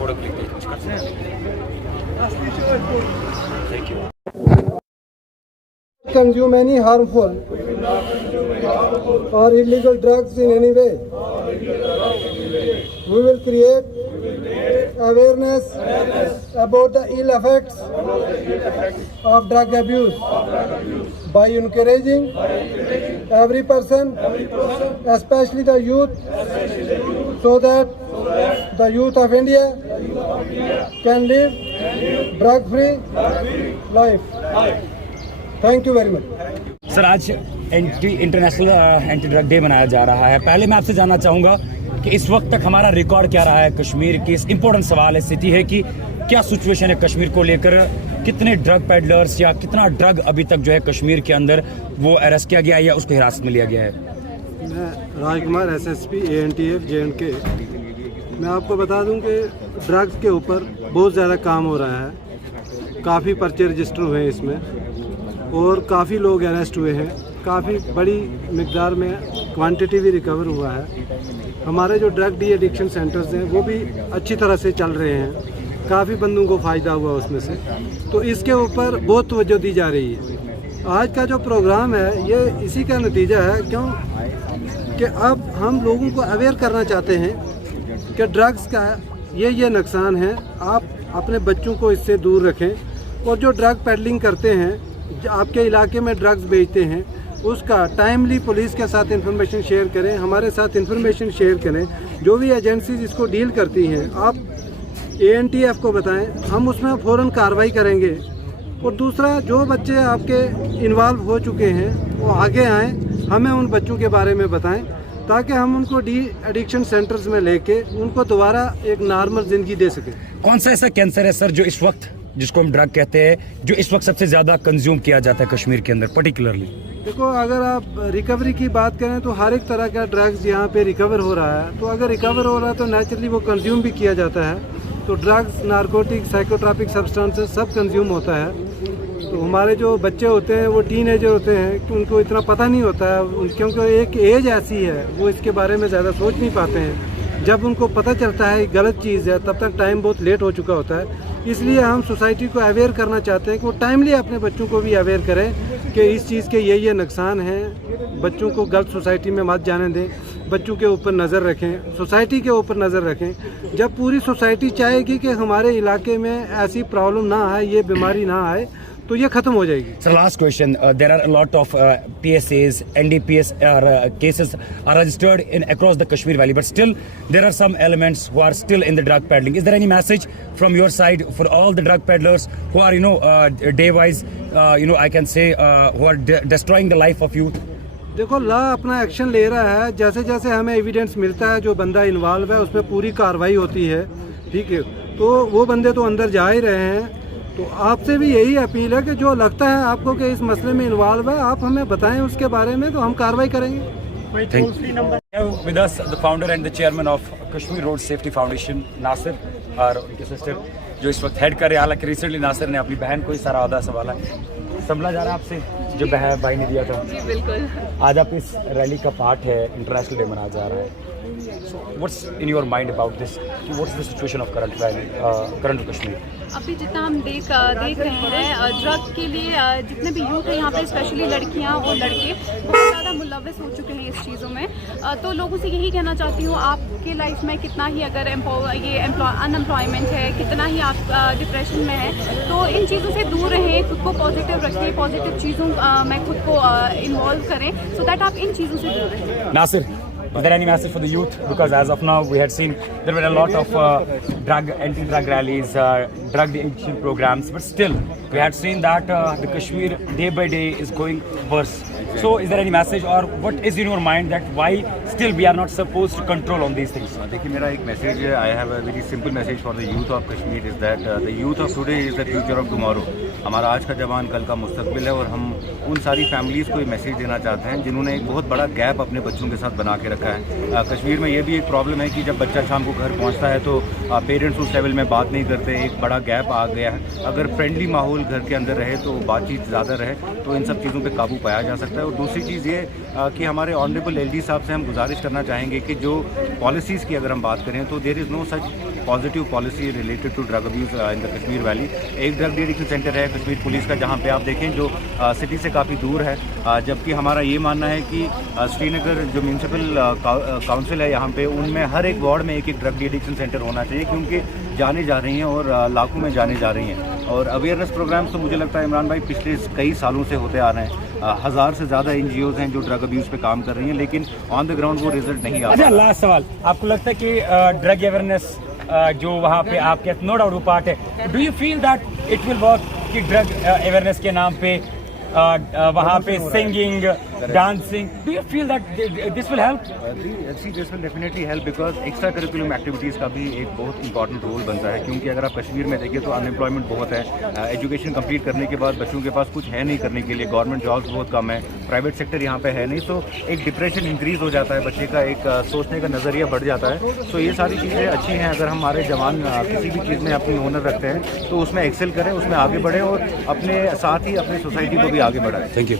Photo click कुछ कर सकते हैं। Thank you. Consume any harmful or illegal drugs in any way. We will create awareness about the ill effects of drug abuse by encouraging every person, especially the youth, so that the youth of India can live drug-free life. Thank you very much. Sir, आज international anti drug day मनाया जा रहा है। पहले मैं आपसे जानना चाहूँगा कि इस वक्त तक हमारा रिकॉर्ड क्या रहा है कश्मीर की। इस इम्पोर्टेंट सवाल है, स्थिति है कि क्या सिचुएशन है कश्मीर को लेकर, कितने ड्रग पेडलर्स या कितना ड्रग अभी तक जो है कश्मीर के अंदर वो अरेस्ट किया गया है या उसको हिरासत में लिया गया है। मैं राजकुमार SSP ANTF JNK। मैं आपको बता दूं कि ड्रग्स के ऊपर बहुत ज़्यादा काम हो रहा है। काफ़ी पर्चे रजिस्टर हुए हैं इसमें और काफ़ी लोग अरेस्ट हुए हैं। काफ़ी बड़ी मिकदार में क्वांटिटी भी रिकवर हुआ है। हमारे जो ड्रग डी एडिक्शन सेंटर्स हैं वो भी अच्छी तरह से चल रहे हैं। काफ़ी बंदों को फ़ायदा हुआ उसमें से, तो इसके ऊपर बहुत तवज्जो दी जा रही है। आज का जो प्रोग्राम है ये इसी का नतीजा है, क्यों कि अब हम लोगों को अवेयर करना चाहते हैं कि ड्रग्स का ये नुकसान है। आप अपने बच्चों को इससे दूर रखें और जो ड्रग पेडलिंग करते हैं, आपके इलाके में ड्रग्स बेचते हैं, उसका टाइमली पुलिस के साथ इंफॉर्मेशन शेयर करें, हमारे साथ इंफॉर्मेशन शेयर करें। जो भी एजेंसीज इसको डील करती हैं आप ANTF को बताएं, हम उसमें फ़ौरन कार्रवाई करेंगे। और दूसरा, जो बच्चे आपके इन्वॉल्व हो चुके हैं वो आगे आएँ, हमें उन बच्चों के बारे में बताएं ताकि हम उनको डी एडिक्शन सेंटर्स में लेके उनको दोबारा एक नॉर्मल ज़िंदगी दे सकें। कौन सा ऐसा कैंसर है सर जो इस वक्त, जिसको हम ड्रग कहते हैं, जो इस वक्त सबसे ज़्यादा कंज्यूम किया जाता है कश्मीर के अंदर पर्टिकुलरली? देखो, अगर आप रिकवरी की बात करें तो हर एक तरह का ड्रग्स यहाँ पे रिकवर हो रहा है। तो अगर रिकवर हो रहा है तो नेचुरली वो कंज्यूम भी किया जाता है। तो ड्रग्स, नारकोटिक, साइकोट्रॉपिक सब्सटेंसेस सब कंज्यूम होता है। तो हमारे जो बच्चे होते हैं वो टीनेजर होते हैं कि उनको इतना पता नहीं होता है, क्योंकि एक एज ऐसी है वो इसके बारे में ज़्यादा सोच नहीं पाते हैं। जब उनको पता चलता है गलत चीज़ है तब तक टाइम बहुत लेट हो चुका होता है। इसलिए हम सोसाइटी को अवेयर करना चाहते हैं कि वो टाइमली अपने बच्चों को भी अवेयर करें कि इस चीज़ के ये नुकसान हैं। बच्चों को गलत सोसाइटी में मत जाने दें, बच्चों के ऊपर नज़र रखें, सोसाइटी के ऊपर नज़र रखें। जब पूरी सोसाइटी चाहेगी कि हमारे इलाके में ऐसी प्रॉब्लम ना आए, ये बीमारी ना आए, तो ये खत्म हो जाएगी। Sir, last question, there are a lot of PSAs, NDPS cases are registered in across the Kashmir Valley, but still there are some elements who are still in the drug peddling. Is there any message from your side for all the drug peddlers who are, day wise, I can say, who are destroying the life of youth? देखो, law अपना action ले रहा है। जैसे जैसे हमें evidence मिलता है जो बंदा इन्वॉल्व है उसमें पूरी कार्रवाई होती है, ठीक है। तो वो बंदे तो अंदर जा ही रहे हैं। तो आपसे भी यही अपील है कि जो लगता है आपको कि इस मसले में इन्वॉल्व है, आप हमें बताएं उसके बारे में, तो हम कार्रवाई करेंगे। With us, the founder and the chairman of Kashmir Road Safety Foundation, Nasir, और उनके सिस्टर जो इस वक्त हेड कर रहे हैं। हालांकि रिसेंटली नासिर ने अपनी बहन को ही सारा अहदा संभाला है। संभला जा रहा है आपसे जो बहन भाई ने दिया था। जी बिल्कुल। आज आप इस रैली का पार्ट है, इंटरनेशनल डे मनाया जा रहा है। What's in your mind about this? What's the situation of current Kashmir? अभी जितना हम देख रहे हैं, ड्रग के लिए जितने भी यूथ हैं यहाँ पे, स्पेशली लड़कियाँ और लड़के बहुत ज़्यादा मुलव्वस हो चुके हैं इस चीज़ों में। तो लोगों से यही कहना चाहती हूँ, आपके लाइफ में कितना ही अगर अनएम्प्लॉयमेंट है, कितना ही आप डिप्रेशन में है, तो इन चीज़ों से दूर रहें, खुद को पॉजिटिव रखें, पॉजिटिव चीज़ों में खुद को इन्वॉल्व करें, सो दैट आप इन चीज़ों से दूर रहें। Nasir, is there any message for the youth? Because as of now, we had seen there were a lot of anti-drug rallies, drug addiction programs, but still we had seen that the Kashmir day by day is going worse. So is there any message, or what is in your mind that why still we are not supposed to control on these things? देखिए, मेरा एक message है, I have a very simple message for the youth of Kashmir is that the youth of today is the future of tomorrow. हमारा आज का जवान कल का मुस्तकबिल है, और हम उन सारी फैमिलीज़ को ये मैसेज देना चाहते हैं जिन्होंने एक बहुत बड़ा गैप अपने बच्चों के साथ बना के रखा है। कश्मीर में ये भी एक प्रॉब्लम है कि जब बच्चा शाम को घर पहुँचता है तो पेरेंट्स उस लेवल में बात नहीं करते। एक बड़ा गैप आ गया है। अगर फ्रेंडली माहौल घर के अंदर रहे तो बातचीत ज़्यादा रहे तो इन सब चीज़ों पे काबू पाया जा सकता है। और दूसरी चीज़ ये बाकी हमारे ऑनरेबल एलजी साहब से हम गुजारिश करना चाहेंगे कि जो पॉलिसीज़ की अगर हम बात करें तो there is no such positive policy related to drug abuse in the Kashmir valley. एक ड्रग एडिक्शन सेंटर है कश्मीर पुलिस का जहाँ पे आप देखें जो सिटी से काफ़ी दूर है, जबकि हमारा ये मानना है कि श्रीनगर जो म्यूनसिपल काउंसिल है यहाँ पे उनमें हर एक वार्ड में एक ड्रग एडिक्शन सेंटर होना चाहिए, क्योंकि जाने जा रही हैं और लाखों में जाने जा रही हैं। और अवेयरनेस प्रोग्राम्स तो मुझे लगता है इमरान भाई पिछले कई सालों से होते आ रहे हैं। 1000 से ज़्यादा NGOs हैं जो ड्रग अब्यूज़ पे काम कर रही हैं, लेकिन ऑन द ग्राउंड वो रिजल्ट नहीं आ अच्छा, रहा। लास्ट सवाल, आपको लगता है कि ड्रग अवेयरनेस जो वहाँ पे आपके नो डाउट वो पार्ट है, do you feel that it will work कि ड्रग अवेयरनेस के नाम पे वहाँ पे singing, dancing, do you feel that this will help? This will definitely help because extra curriculum activities का भी एक बहुत इंपॉर्टेंट रोल बनता है, क्योंकि अगर आप कश्मीर में देखिए तो अनएम्प्लॉयमेंट बहुत है। एजुकेशन कंप्लीट करने के बाद बच्चों के पास कुछ है नहीं करने के लिए, गवर्नमेंट जॉब्स बहुत कम है, प्राइवेट सेक्टर यहाँ पे है नहीं, तो एक डिप्रेशन इंक्रीज़ हो जाता है, बच्चे का एक सोचने का नज़रिया बढ़ जाता है। तो ये सारी चीज़ें अच्छी हैं, अगर हमारे जवान किसी भी चीज़ में अपनी हुनर रखते हैं तो उसमें एक्सेल करें, उसमें आगे बढ़ें और अपने साथ ही अपनी सोसाइटी को भी आगे बढ़ाएं। Thank you.